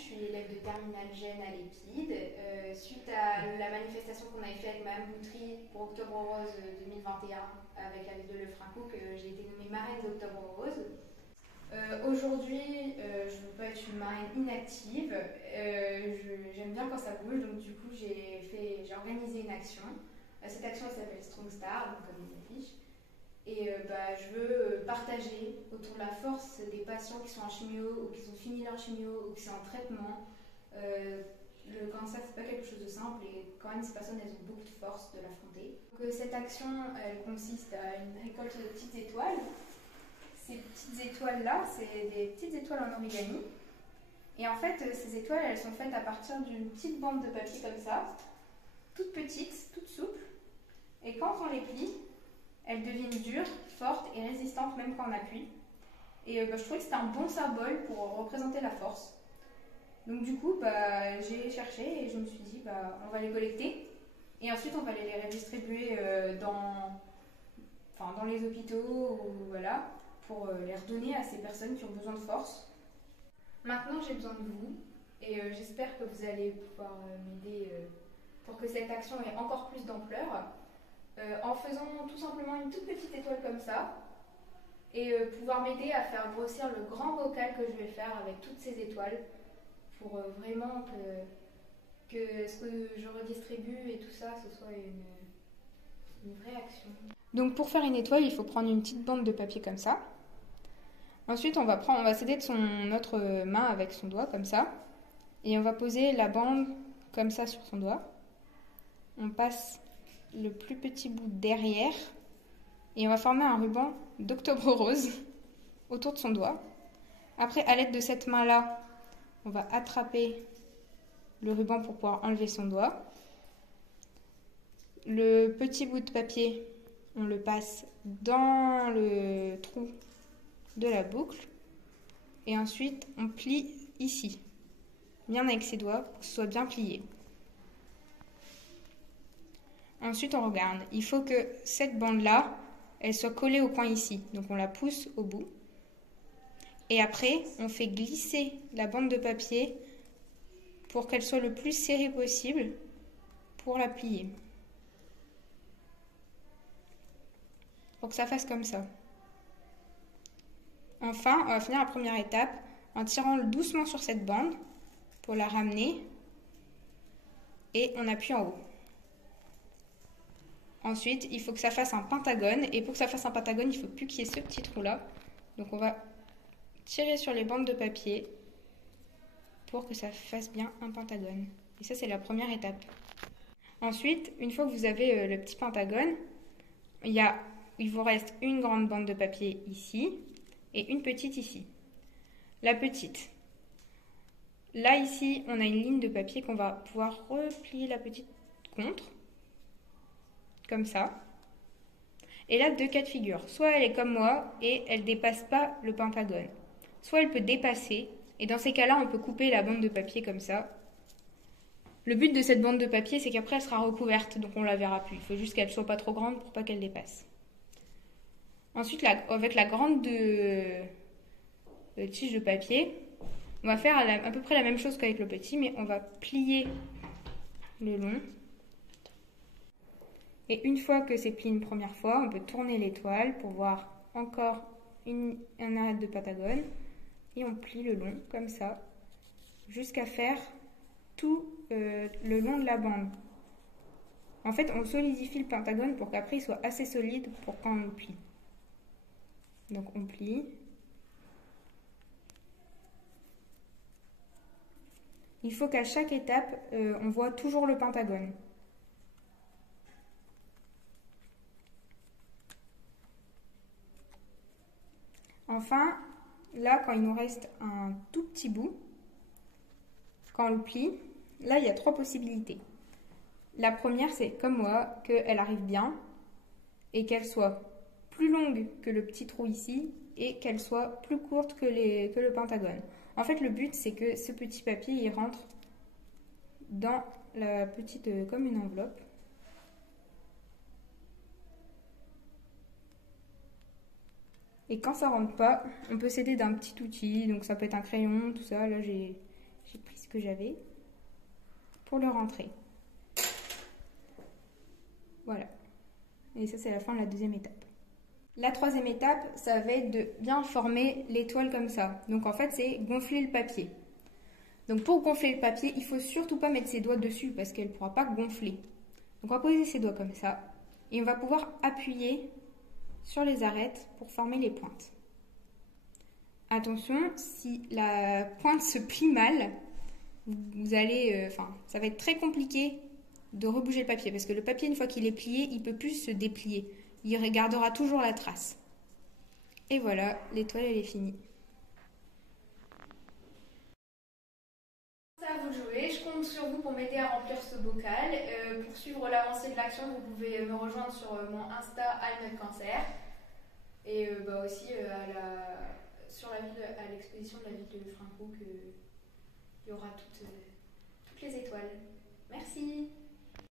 suis élève de terminale Gênes à l'EPID. Suite à la manifestation qu'on avait faite avec Mme Boutry pour Octobre Rose 2021 avec la ville de Lefrancouc, j'ai été nommée marraine d'Octobre Rose. Aujourd'hui, je ne veux pas être une marraine inactive. J'aime bien quand ça bouge, donc du coup j'ai organisé une action. Cette action elle s'appelle Strong Star, donc comme il s'affiche. Et je veux partager autour de la force des patients qui sont en chimio ou qui ont fini leur chimio ou qui sont en traitement. Le cancer, c'est pas quelque chose de simple et quand même ces personnes elles ont beaucoup de force de l'affronter. Donc, cette action elle consiste à une récolte de petites étoiles. Ces petites étoiles là, c'est des petites étoiles en origami. Et en fait, ces étoiles elles sont faites à partir d'une petite bande de papier comme ça, toute petite, toute souple. Et quand on les plie, elles deviennent dures, fortes et résistantes même quand on appuie. Et je trouvais que c'était un bon symbole pour représenter la force. Donc du coup, j'ai cherché et je me suis dit, on va les collecter. Et ensuite, on va les redistribuer dans les hôpitaux voilà, pour les redonner à ces personnes qui ont besoin de force. Maintenant, j'ai besoin de vous et j'espère que vous allez pouvoir m'aider pour que cette action ait encore plus d'ampleur. En faisant tout simplement une toute petite étoile comme ça et pouvoir m'aider à faire grossir le grand bocal que je vais faire avec toutes ces étoiles pour vraiment que ce que je redistribue et tout ça, ce soit une vraie action. Donc pour faire une étoile, il faut prendre une petite bande de papier comme ça. Ensuite, on va s'aider de notre main avec son doigt comme ça et on va poser la bande comme ça sur son doigt. On passe le plus petit bout derrière et on va former un ruban d'Octobre Rose autour de son doigt. Après, à l'aide de cette main-là, on va attraper le ruban pour pouvoir enlever son doigt. Le petit bout de papier, on le passe dans le trou de la boucle et ensuite on plie ici, bien avec ses doigts pour que ce soit bien plié. Ensuite, on regarde. Il faut que cette bande-là, elle soit collée au coin ici. Donc, on la pousse au bout. Et après, on fait glisser la bande de papier pour qu'elle soit le plus serrée possible pour la plier. Pour que ça fasse comme ça. Enfin, on va finir la première étape en tirant doucement sur cette bande pour la ramener. Et on appuie en haut. Ensuite, il faut que ça fasse un pentagone. Et pour que ça fasse un pentagone, il ne faut plus qu'il y ait ce petit trou-là. Donc on va tirer sur les bandes de papier pour que ça fasse bien un pentagone. Et ça, c'est la première étape. Ensuite, une fois que vous avez le petit pentagone, il vous reste une grande bande de papier ici et une petite ici. La petite. Là, ici, on a une ligne de papier qu'on va pouvoir replier la petite contre. Comme ça. Et là, deux cas de figure. Soit elle est comme moi et elle ne dépasse pas le pentagone. Soit elle peut dépasser. Et dans ces cas-là, on peut couper la bande de papier comme ça. Le but de cette bande de papier, c'est qu'après, elle sera recouverte. Donc on ne la verra plus. Il faut juste qu'elle ne soit pas trop grande pour pas qu'elle dépasse. Ensuite, avec la grande tige de papier, on va faire à peu près la même chose qu'avec le petit, mais on va plier le long. Et une fois que c'est plié une première fois, on peut tourner l'étoile pour voir encore un arête de pentagone. Et on plie le long, comme ça, jusqu'à faire tout le long de la bande. En fait, on solidifie le pentagone pour qu'après il soit assez solide pour quand on le plie. Donc on plie. Il faut qu'à chaque étape, on voit toujours le pentagone. Enfin, là, quand il nous reste un tout petit bout, quand on le plie, là, il y a trois possibilités. La première, c'est comme moi, qu'elle arrive bien et qu'elle soit plus longue que le petit trou ici et qu'elle soit plus courte que le pentagone. En fait, le but, c'est que ce petit papier, il rentre dans la petite, comme une enveloppe. Et quand ça rentre pas, on peut s'aider d'un petit outil, donc ça peut être un crayon, tout ça. Là, j'ai pris que j'avais pour le rentrer. Voilà. Et ça, c'est la fin de la deuxième étape. La troisième étape, ça va être de bien former l'étoile comme ça. Donc en fait, c'est gonfler le papier. Donc pour gonfler le papier, il ne faut surtout pas mettre ses doigts dessus parce qu'elle ne pourra pas gonfler. Donc on va poser ses doigts comme ça et on va pouvoir appuyer sur les arêtes pour former les pointes. Attention, si la pointe se plie mal, vous allez, ça va être très compliqué de rebouger le papier parce que le papier, une fois qu'il est plié, il ne peut plus se déplier. Il gardera toujours la trace. Et voilà, l'étoile, elle est finie. C'est à vous de jouer. Je compte sur vous pour m'aider à remplir ce bocal. Pour suivre l'avancée de l'action, vous pouvez me rejoindre sur mon Insta @cancer et aussi à l'exposition de la ville de Frincou, il y aura toutes les étoiles. Merci.